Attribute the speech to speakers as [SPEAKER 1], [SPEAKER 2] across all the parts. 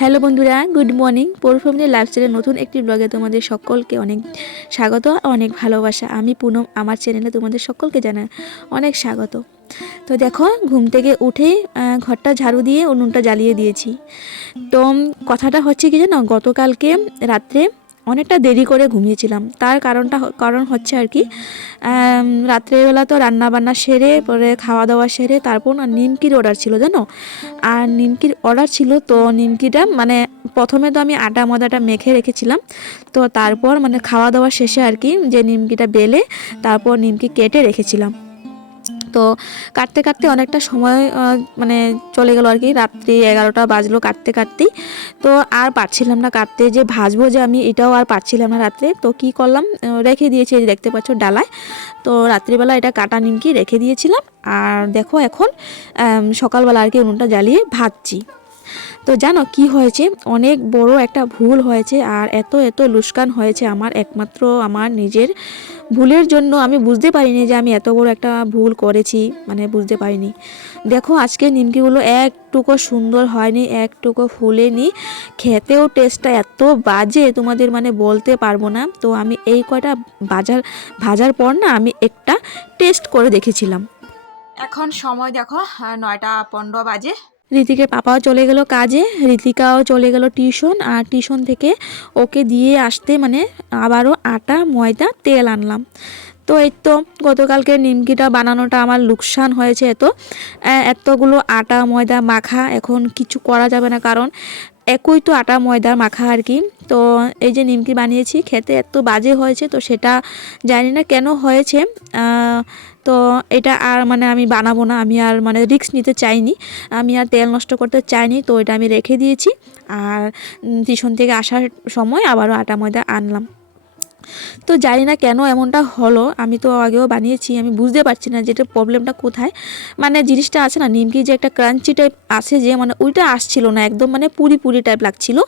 [SPEAKER 1] Hello বন্ধুরা, good morning. পৌরফ্যামিলি লাইফস্টাইলের নতুন একটি ব্লগে তোমাদের সকলকে অনেক স্বাগত অনেক ভালোবাসা। আমি পুনম, আমার চ্যানেলে তোমাদের সকলকে জানা অনেক স্বাগত। তো দেখো, ঘুম থেকে উঠে ঘরটা ঝাড়ু দিয়ে উনুনটা জ্বালিয়ে দিয়েছি। তো কথাটা হচ্ছে কি জানো, গতকালকে রাত্রে অনেকটা দেরি করে ঘুমিয়েছিলাম। তার কারণটা কারণ হচ্ছে আর কি রাত্রেবেলা তো রান্না বান্না সেরে, পরে খাওয়া দাওয়া সেরে, তারপর না নিমকির অর্ডার ছিল, জানো? আর নিমকির অর্ডার ছিল তো নিমকিটা মানে প্রথমে তো আমি আটা ময়দাটা মেখে রেখেছিলাম। তো তারপর মানে খাওয়া দাওয়া শেষে আর কি যে নিমকিটা বেলে, তারপর নিমকি কেটে রেখেছিলাম। তো কাটতে কাটতে অনেকটা সময় মানে চলে গেল আর কি। রাত্রি এগারোটা বাজলো কাটতে কাটতেই। তো আর পারছিলাম না কাটতে, যে ভাজবো যে আমি এটাও আর পারছিলাম না রাত্রে। তো কি করলাম? রেখে দিয়েছি দেখতে পাচ্ছ ডালায়। তো রাত্রিবেলা এটা কাটা নিমকি রেখে দিয়েছিলাম। আর দেখো এখন সকালবেলা আর কি উনুনটা জ্বালিয়ে ভাজছি। তো জানো কি হয়েছে? অনেক বড় একটা ভুল হয়েছে আর এত এত লুস্কান হয়েছে আমার একমাত্র আমার নিজের ভুলের জন্য আমি বুঝতে পারিনি যে আমি এত বড় একটা ভুল করেছি মানে বুঝতে পারিনি। দেখো, আজকে নিমকিগুলো একটুকু সুন্দর হয়নি, একটুকু ফুলেনি। খেতেও টেস্টটা এত বাজে, তোমাদের মানে বলতে পারব না। তো আমি এই কয়টা বাজার, ভাজার পর না আমি একটা টেস্ট করে দেখেছিলাম। এখন সময় দেখো নয়টা পনেরো বাজে। ঋতিকের পাপাও চলে গেল কাজে। ঋতিকাও চলে গেল টিউশন আর টিউশন থেকে ওকে দিয়ে আসতে মানে আবারও আটা, ময়দা, তেল আনলাম। তো এই তো গতকালকে নিমকিটা বানানোটা আমার লোকসান হয়েছে এত। এতগুলো আটা, ময়দা, মাখা এখন কিছু করা যাবে না কারণ একই তো আটা, ময়দা, মাখা আর কি। তো এই যে নিমকি বানিয়েছি, খেতে এত বাজে হয়েছে, তো সেটা জানি না কেন হয়েছে। তো এটা আর মানে আমি বানাবো না, আমি আর মানে রিক্স নিতে চাইনি। আমি আর তেল নষ্ট করতে চাইনি, তো এটা আমি রেখে দিয়েছি। আর টিউশন থেকে আসার সময় আবারও আটা, ময়দা আনলাম। তো জানি না কেন এমনটা হলো, আমি তো আগেও বানিয়েছি, আমি বুঝতে পারছি না যেটা প্রবলেমটা কোথায়। মানে জিনিসটা আছে না, নিমকি যে একটা ক্রাঞ্চি টাইপ আছে যে মানে ওইটা আসছিল না, একদম মানে পুরি পুরি টাইপ লাগছিল।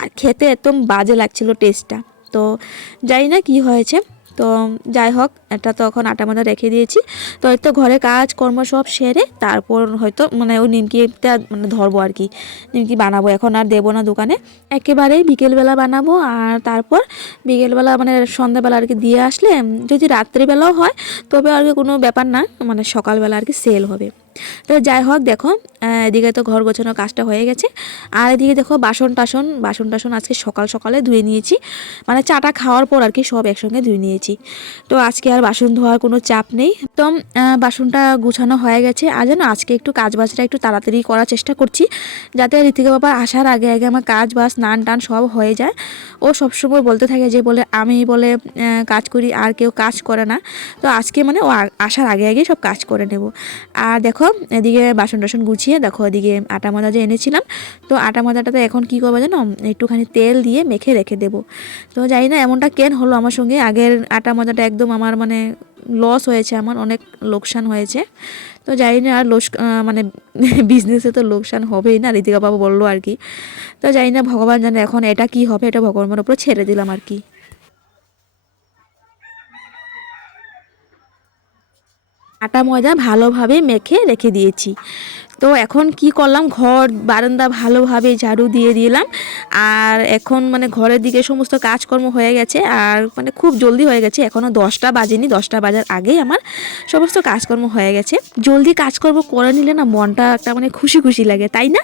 [SPEAKER 1] আর খেতে একদম বাজে লাগছিল টেস্টটা তো জানি না কি হয়েছে। তো যাই হোক, এটা তো এখন আটা মাথা রেখে দিয়েছি। তো হয়তো ঘরে কাজকর্ম সব সেরে তারপর হয়তো মানে ওই নিমকিটা মানে ধরবো আর কি। নিমকি বানাবো, এখন আর দেবো না দোকানে। একেবারেই বিকেলবেলা বানাবো আর তারপর বিকেলবেলা মানে সন্ধ্যাবেলা আর কি দিয়ে আসলে, যদি রাত্রিবেলাও হয়, তবে আর কি কোনো ব্যাপার না মানে সকালবেলা আর কি সেল হবে। তো যাই হোক দেখো এদিকে তো ঘর গোছানোর কাজটা হয়ে গেছে। আর এদিকে দেখো বাসন টাসন বাসন টাসন আজকে সকাল সকালে ধুয়ে নিয়েছি। মানে চাটা খাওয়ার পর আর কি সব একসঙ্গে ধুয়ে নিয়েছি। তো আজকে আর বাসন ধোয়ার কোনো চাপ নেই। তো বাসনটা গুছানো হয়ে গেছে। আর যেন আজকে একটু কাজ বাজটা একটু তাড়াতাড়ি করার চেষ্টা করছি, যাতে ঋতিকা বাবা আসার আগে আগে আমার কাজ বাজ স্নান টান সব হয়ে যায়। ও সবসময় বলতে থাকে যে, বলে আমি বলে কাজ করি, আর কেউ কাজ করে না। তো আজকে মানে ও আসার আগে আগে সব কাজ করে নেব। আর দেখো এদিকে বাসন টাসন গুছিয়ে, দেখো এদিকে আটা ময়দা যে এনেছিলাম, তো আটা ময়দাটাতে এখন কী করব জানো? একটুখানি তেল দিয়ে মেখে রেখে দেবো। তো জানি না এমনটা কেন হলো আমার সঙ্গে। আগের আটা ময়দাটা একদম আমার মানে লস হয়েছে, আমার অনেক লোকসান হয়েছে। তো জানি না আর লোস মানে বিজনেসে তো লোকসান হবেই না ঋতিকা বাবু বলল আর কি। তো জানি না, ভগবান জানে এখন এটা কি হবে, এটা ভগবানের উপর ছেড়ে দিলাম আর কি। আটা ময়দা ভালোভাবে মেখে রেখে দিয়েছি। তো এখন কি করলাম? ঘর, বারান্দা ভালোভাবে ঝাড়ু দিয়ে দিলাম। আর এখন মানে ঘরের দিকে সমস্ত কাজকর্ম হয়ে গেছে। আর মানে খুব জলদি হয়ে গেছে। এখনও দশটা বাজেনি। দশটা বাজার আগেই আমার সমস্ত কাজকর্ম হয়ে গেছে। জলদি কাজকর্ম করে নিলে না মনটা একটা মানে খুশি খুশি লাগে, তাই না?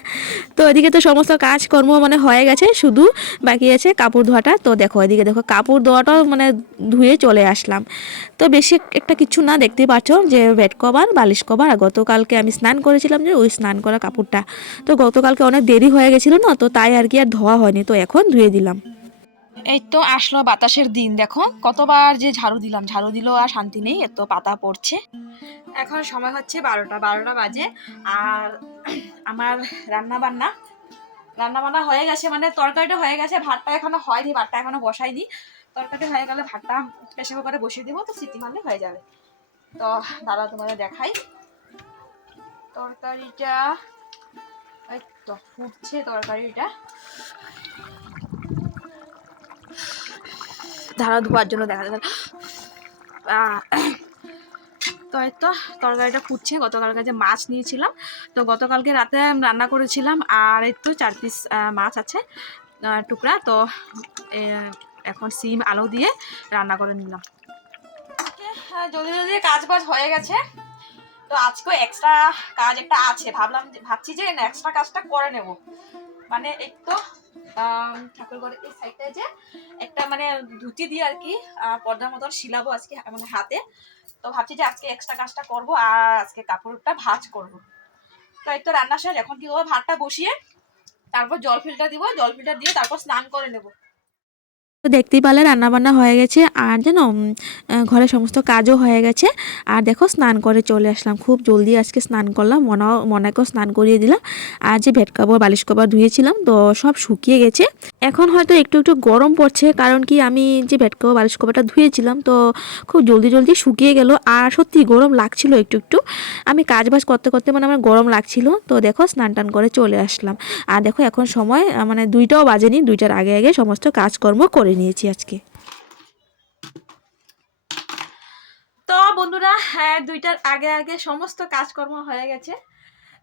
[SPEAKER 1] তো এদিকে তো সমস্ত কাজকর্ম মানে হয়ে গেছে। শুধু বাকি আছে কাপড় ধোয়াটা। তো দেখো এদিকে দেখো কাপড় ধোয়াটাও মানে ধুয়ে চলে আসলাম। তো বেশি একটা কিছু না দেখতে পাচ্ছ যে বেড কভার বালিশ কভার গতকালকে আমি স্নান করেছিলাম যে ওই স্নান করা কাপড়টা। তো গতকালকে অনেক দেরি হয়ে গেছিল না, তো তাই আর কি আর ধোয়া হয়নি, তো এখন ধুয়ে দিলাম। এই তো আসলো বাতাসের দিন, দেখো, কতবার যে ঝাড়ু দিলাম, ঝাড়ু দিলেও আর শান্তি নেই, এত পাতা পড়ছে। এখন সময় হচ্ছে বারোটা বারোটা বাজে, আর আমার রান্না বান্না রান্না বান্না হয়ে গেছে মানে তরকারিটা হয়ে গেছে, ভাতটা এখনও হয়নি, ভাতটা এখনও বসাই বসাইনি। তরকারি হয়ে গেলে ভাতটা প্রেশার কুকারে বসিয়ে দেবো, তো সিটি মারলে হয়ে যাবে। তো দাদা তোমাদের দেখাই। তরকারিটা এই তো ফুটছে তরকারিটা। ধারা ধোয়ার জন্য দেখা যায় তো এই তো, তরকারিটা ফুটছে। গতকালকে যে মাছ নিয়েছিলাম। তো গতকালকে রাতে রান্না করেছিলাম, আর এই তো চার পিস মাছ আছে টুকরা। তো এখন সিম, আলু দিয়ে রান্না করে নিলাম। জলদি জলদি কাজ বাজ হয়ে গেছে। তো আজকেও এক্সট্রা কাজ একটা আছে। ভাবলাম ভাবছি যে এক্সট্রা কাজটা করে নেব। মানে একটু ঠাকুর এই সাইডটা যে একটা মানে ধুতি দিয়ে আর কি পর্দার মতন শিলাবো আজকে মানে হাতে। তো ভাবছি যে আজকে এক্সট্রা কাজটা করব আর আজকে কাপড়টা ভাঁজ করব। তো এই তো রান্না শেষ। এখন কি করব? ভাতটা বসিয়ে তারপর জল ফিল্টার দিব। জল ফিল্টার দিয়ে তারপর স্নান করে নেব। তো দেখতেই পারলে রান্নাবান্না হয়ে গেছে। আর যেন ঘরে সমস্ত কাজও হয়ে গেছে। আর দেখো, স্নান করে চলে আসলাম। খুব জলদি আজকে স্নান করলাম। মনাও, মনাকেও স্নান করিয়ে দিলাম। আর যে ভেট কাপড় বালিশ কাপড় ধুয়েছিলাম, তো সব শুকিয়ে গেছে। এখন হয়তো একটু একটু গরম পড়ছে, কারণ কি আমি যে ভেট কাপড় বালিশ কাপড়টা ধুয়েছিলাম, তো খুব জলদি জলদি শুকিয়ে গেল। আর সত্যি গরম লাগছিল একটু একটু। আমি কাজ বাজ করতে করতে মানে আমার গরম লাগছিল। তো দেখো, স্নান টান করে চলে আসলাম। আর দেখো, এখন সময় মানে দুইটাও বাজেনি, দুইটার আগে আগে সমস্ত কাজকর্ম করে নিয়েছি আজকে। তো বন্ধুরা হ্যাঁ দুইটার আগে আগে সমস্ত কাজকর্ম হয়ে গেছে।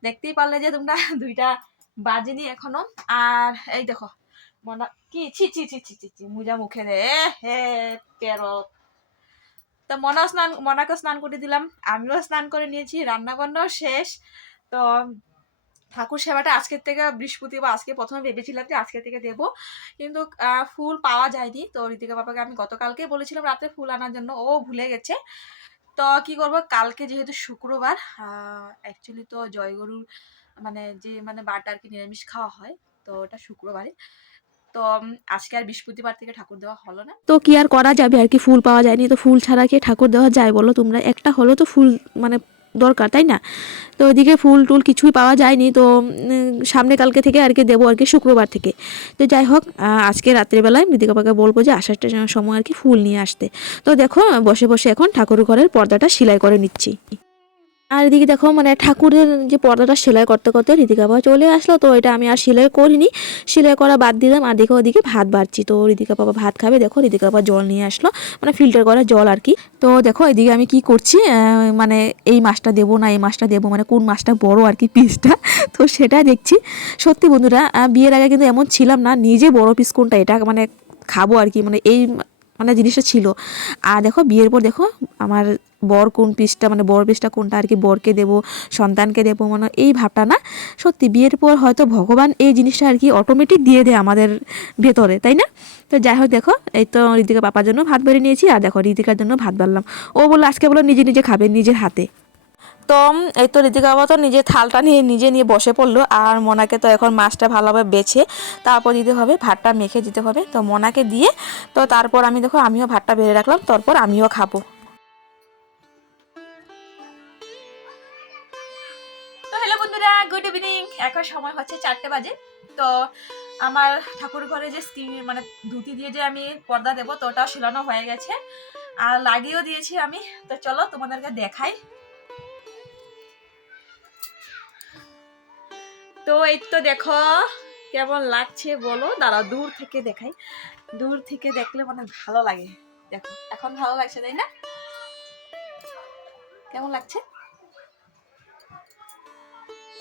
[SPEAKER 1] দেখতেই পারলে যে তোমরা দুইটা বাজেনি এখনও। আর এই দেখো মনা কি, ছি ছি ছি ছি ছি ছি, মুজা মুখে দে হে পেরত তো মনা স্নান মনাকে স্নান করে দিলাম, আমিও স্নান করে নিয়েছি রান্না বান্নাও শেষ। তো ঠাকুর সেবাটা আজকের থেকে বৃহস্পতিবার, আজকে প্রথমে ভেবেছিলাম যে আজকে থেকে দেবো। কিন্তু ফুল পাওয়া যায়নি। তো ঋতিকা বাবাকে আমি গতকালকে বলেছিলাম রাতে ফুল আনার জন্য। ও ভুলে গেছে। তো কি করব? কালকে যেহেতু শুক্রবার অ্যাকচুয়ালি তো জয়গরুর মানে যে মানে বারটা আর কি নিরামিষ খাওয়া হয়, তো ওটা শুক্রবারে। তো আজকে আর বৃহস্পতিবার থেকে ঠাকুর দেওয়া হলো না। তো কি আর করা যাবে? আর কি ফুল পাওয়া যায়নি। তো ফুল ছাড়া কি ঠাকুর দেওয়া যায় বলো তোমরা? একটা হলো তো ফুল মানে দরকার, তাই না? তো ওইদিকে ফুল টুল কিছুই পাওয়া যায়নি, তো সামনে কালকে থেকে আর কি দেবো আর কি শুক্রবার থেকে। তো যাই হোক আজকে রাত্রিবেলায় মৃতিকাপাকে বলব যে আসার সময় আর কি ফুল নিয়ে আসতে। তো দেখো, বসে বসে এখন ঠাকুর ঘরের পর্দাটা সেলাই করে নিচ্ছি। আর এদিকে দেখো মানে ঠাকুরের যে পর্দাটা সেলাই করতে করতে ঋতিকা বাবা চলে আসলো, তো এটা আমি আর সেলাই করিনি। সেলাই করা বাদ দিলাম আর দেখো ওদিকে ভাত বাড়ছি। তো ঋতিকা বাবা ভাত খাবে, দেখো ঋতিকা বাবা জল নিয়ে আসলো মানে ফিল্টার করা জল আর কি। তো দেখো এদিকে আমি কি করছি মানে এই মাছটা দেবো না, এই মাছটা দেবো মানে কোন মাছটা বড় আর কি পিসটা তো সেটা দেখছি। সত্যি বন্ধুরা বিয়ের আগে কিন্তু এমন ছিলাম না, নিজে বড় পিস কোনটা, এটা মানে খাব আর কি মানে এই মানে জিনিসটা ছিল। আর দেখো, বিয়ের পর দেখো, আমার বর কোন পিসটা মানে বর পিসটা কোনটা আর কি বরকে দেব, সন্তানকে দেব মানে এই ভাবটা না, সত্যি বিয়ের পর হয়তো ভগবান এই জিনিসটা আর কি অটোমেটিক দিয়ে দেয় আমাদের ভেতরে, তাই না? তো যাই হোক দেখো, এই তো ঋতিকা পাপার জন্য ভাত বেড়ে নিয়েছি, আর দেখো ঋতিকার জন্য ভাত বাড়লাম। ও বলল, আজকে বলো নিজে নিজে খাবে, নিজের হাতে। তো এই তো ঋতিকা বাবা তো নিজে থালটা নিয়ে নিজে নিয়ে বসে পড়ল, আর মনাকে তো এখন মাছটা ভালোভাবে বেছে, তারপর দিতে হবে ভাতটা মেখে দিতে হবে। তো মনাকে দিয়ে, তো তারপর আমি দেখো, আমিও ভাতটা বেড়ে রাখলাম, তারপর আমিও খাব। তো হ্যালো বন্ধুরা গুড ইভিনিং এখন সময় হচ্ছে চারটে বাজে। তো আমার ঠাকুর ঘরে যে স্কিন মানে ধুতি দিয়ে যে আমি পর্দা দেবো, তো ওটা ঝুলানো হয়ে গেছে। আর লাগিয়েও দিয়েছি আমি। তো চলো তোমাদেরকে দেখাই। তো এই তো দেখো, কেমন লাগছে বলো? দাঁড়া দূর থেকে দেখাই। দূর থেকে দেখলে মানে ভালো লাগে। দেখো, এখন ভালো লাগছে, তাই না? কেমন লাগছে?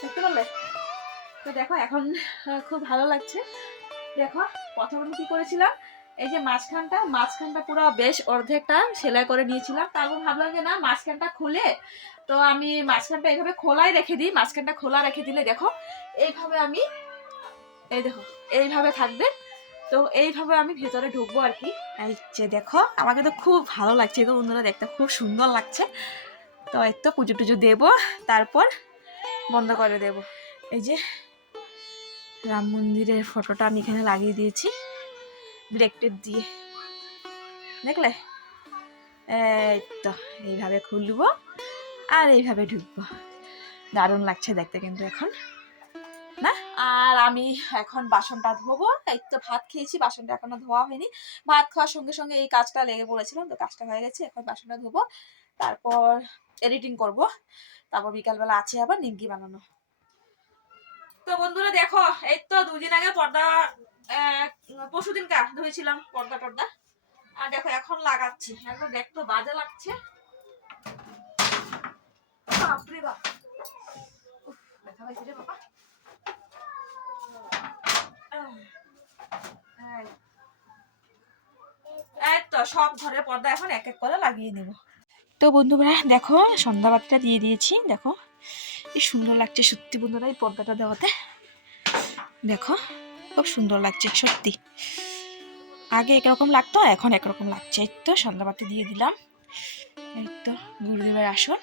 [SPEAKER 1] দেখতে পারলে? তো দেখো, এখন খুব ভালো লাগছে। দেখো, প্রথমে কি করেছিলাম? এই যে মাঝখানটা মাঝখানটা পুরো বেশ অর্ধেকটা সেলাই করে নিয়েছিলাম। তারপর ভাবলাম যে না, মাঝখানটা খুলে, তো আমি মাঝখানটা এইভাবে খোলাই রেখে দিই, মাঝখানটা খোলা রেখে দিলে দেখো, এইভাবে আমি, এই দেখো, এইভাবে থাকবে। তো এইভাবে আমি ভেতরে ঢুকবো আর কি। এই যে দেখো, আমাকে তো খুব ভালো লাগছে গো বন্ধুরা, দেখতে খুব সুন্দর লাগছে। তো এই তো পুজো টুজো দেবো, তারপর বন্ধ করে দেব। এই যে রাম মন্দিরের ফটোটা আমি এখানে লাগিয়ে দিয়েছি। ডিরেক্টেড দিয়ে। দেখলে? এই তো এইভাবে খুলবো আর এইভাবে ঢুকবো। দারুণ লাগছে দেখতে কিন্তু এখন। না? আর আমি এখন বাসনটা ধোবো। এই তো ভাত খেয়েছি, বাসনটা এখনও ধোয়া হয়নি। ভাত খাওয়ার সঙ্গে সঙ্গে এই কাজটা লেগে পড়েছিলাম, তো কাজটা হয়ে গেছে। এখন বাসনটা ধোবো, তারপর এডিটিং করব। তারপর বিকালবেলা আছে আবার নিমকি বানানো। তো বন্ধুরা দেখো এই তো দুদিন আগে পর্দা পরশু দিন কা ধুয়েছিলাম পর্দা টর্দা। আর দেখো, এখন লাগাচ্ছি। এখন দেখতে বাজে লাগছে। বাপরে বাপ। ব্যথা পাইছে রে বাবা তো, সব ঘরের পর্দা এখন এক এক করে লাগিয়ে নেব তো বন্ধুরা, দেখো সন্ধ্যাবাতিটা দিয়ে দিয়েছি। দেখো, কি সুন্দর লাগছে সত্যি বন্ধুরা এই পর্দাটা দেওয়াতে। দেখো। খুব সুন্দর লাগছে, সত্যি। আগে একরকম লাগতো, এখন একরকম লাগছে। এই তো সন্ধ্যাবাতি দিয়ে দিলাম। এই তো গুরুদেবের আসন।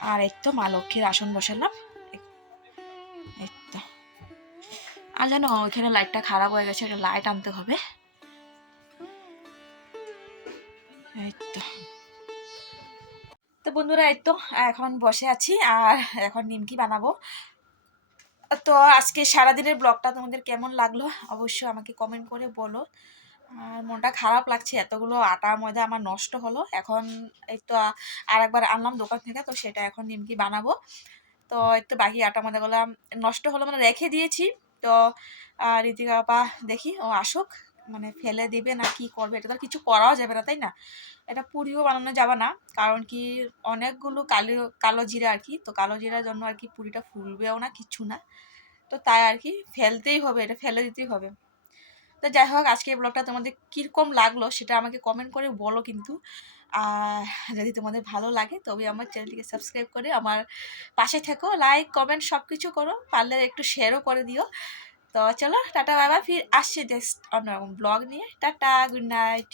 [SPEAKER 1] আর এই তো মা লক্ষ্মীর আসন বসালাম। এই- তো। আর জানো ওইখানে লাইটটা খারাপ হয়ে গেছে, একটা লাইট আনতে হবে। এই তো। তো বন্ধুরা, এই তো এখন বসে আছি, আর এখন নিমকি বানাবো। তো আজকে সারাদিনের ব্লগটা তোমাদের কেমন লাগল? অবশ্যই আমাকে কমেন্ট করে বলো। আর মনটা খারাপ লাগছে, এতগুলো আটা ময়দা আমার নষ্ট হলো। এখন এই তো আর একবার আনলাম দোকান থেকে, তো সেটা এখন নিমকি বানাবো। তো তো বাকি আটা ময়দাগুলো নষ্ট হলো মানে রেখে দিয়েছি। তো ঋতিকা দেখি, ও আসুক। মানে ফেলে দিবে না কি করবে, এটা তো কিছু করাও যাবে না, তাই না? এটা পুরিও বানানো যাবে না, কারণ কি অনেকগুলো কালো কালো জিরা আর কি, তো কালো জিরার জন্য আর কি পুরিটা ফুলবেও না, কিছু না। তো তাই আর কি ফেলতেই হবে, এটা ফেলে দিতেই হবে। তো যাই হোক, আজকে এই ব্লগটা তোমাদের কীরকম লাগল সেটা আমাকে কমেন্ট করে বলো কিন্তু। আর যদি তোমাদের ভালো লাগে তবে আমার চ্যানেলটিকে সাবস্ক্রাইব করে আমার পাশে থেকো লাইক কমেন্ট সব কিছু করো, পারলে একটু শেয়ারও করে দিও। তো চলো টাটা বাবা ফির আসছে নেক্সট অন্যরকম ব্লগ নিয়ে। Tata good night